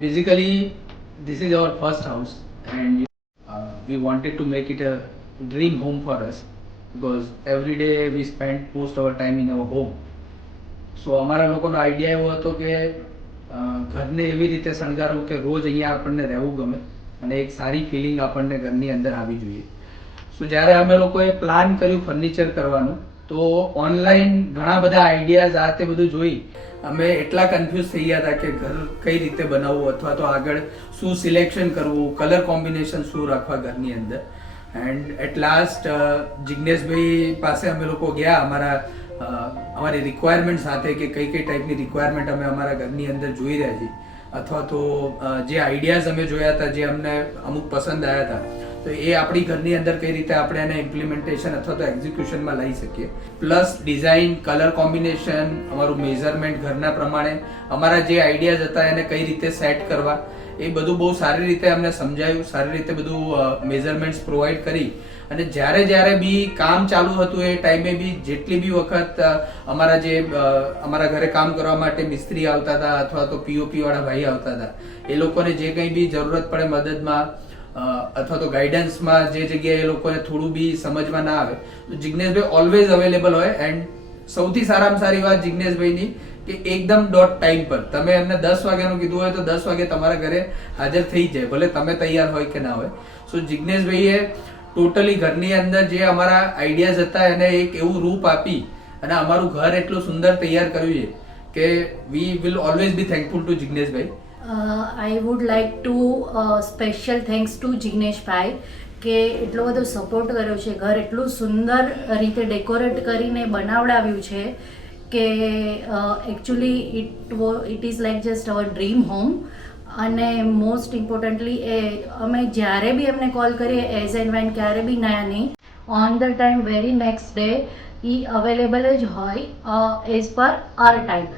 Basically, this is our first house, and we wanted to make it a dream home for us because every day we spend most of our time in our home. સો અમારા લોકોનો idea એવો હતો કે ઘરને એવી રીતે શણગારવું કે રોજ અહીંયા આપણને રહેવું ગમે અને એક સારી ફિલિંગ આપણને ઘરની અંદર આવી જોઈએ. સો જ્યારે અમે લોકોએ પ્લાન કર્યું ફર્નિચર કરવાનું, તો ઓનલાઈન ઘણા બધા આઈડિયાઝ આ તે બધું જોઈ અમે એટલા કન્ફ્યુઝ થઈ ગયા હતા કે ઘર કઈ રીતે બનાવવું અથવા તો આગળ શું સિલેક્શન કરવું, કલર કોમ્બિનેશન શું રાખવા ઘરની અંદર. એન્ડ એટ લાસ્ટ જિગ્નેશભાઈ પાસે અમે લોકો ગયા અમારી રિક્વાયરમેન્ટ સાથે કે કઈ કઈ ટાઈપની રિક્વાયરમેન્ટ અમે અમારા ઘરની અંદર જોઈ રહ્યા છીએ અથવા તો જે આઈડિયાઝ અમે જોયા હતા જે અમને અમુક પસંદ આવ્યા હતા, તો એ આપણી ઘરની અંદર કઈ રીતે આપણે એને ઇમ્પ્લિમેન્ટેશન અથવા તો એક્ઝિક્યુશનમાં લાવી શકીએ. પ્લસ ડિઝાઇન, કલર કોમ્બિનેશન, અમારું મેઝરમેન્ટ ઘરના પ્રમાણે અમારા જે આઈડિયાઝ હતા એને કઈ રીતે સેટ કરવા, એ બધું બહુ સારી રીતે અમને સમજાયું, સારી રીતે બધું મેઝરમેન્ટ્સ પ્રોવાઈડ કરી. અને જ્યારે બી કામ ચાલુ હતું એ ટાઈમે બી જેટલી બી વખત અમારા ઘરે કામ કરવા માટે મિસ્ત્રી આવતા હતા અથવા તો પીઓપી વાળા ભાઈ આવતા હતા, એ લોકોને જે કંઈ બી જરૂરત પડે મદદમાં અથવા તો ગાઈડન્સમાં, જે જગ્યાએ એ લોકોને થોડું બી સમજમાં ના આવે તો જિગ્નેશભાઈ ઓલવેઝ અવેલેબલ હોય. એન્ડ સૌથી સારામાં સારી વાત જિગ્નેશભાઈની કે એકદમ ડોટ ટાઈમ પર તમે એમને 10 વાગ્યાનું કીધું હોય તો 10 વાગે તમારા ઘરે હાજર થઈ જાય, ભલે તમે તૈયાર હોય કે ના હોય. સો જિગ્નેશભાઈએ ટોટલી ઘરની અંદર જે અમારા આઈડિયાઝ હતા એને એક એવું રૂપ આપી અને અમારું ઘર એટલું સુંદર તૈયાર કર્યું છે કે we will always be thankful to જિગ્નેશભાઈ. I would like to special thanks to જિગ્નેશભાઈ કે એટલો બધો સપોર્ટ કર્યો છે, ઘર એટલું સુંદર રીતે ડેકોરેટ કરીને બનાવડાવ્યું છે કે actually it is like just our dream home. અને મોસ્ટ ઇમ્પોર્ટન્ટલી અમે જ્યારે બી એમને કોલ કરીએ એઝ એન્ડ વેન ક્યારે બી નયા નહીં, on the time very next day A available જ હોય એઝ પર આર ટાઈમ.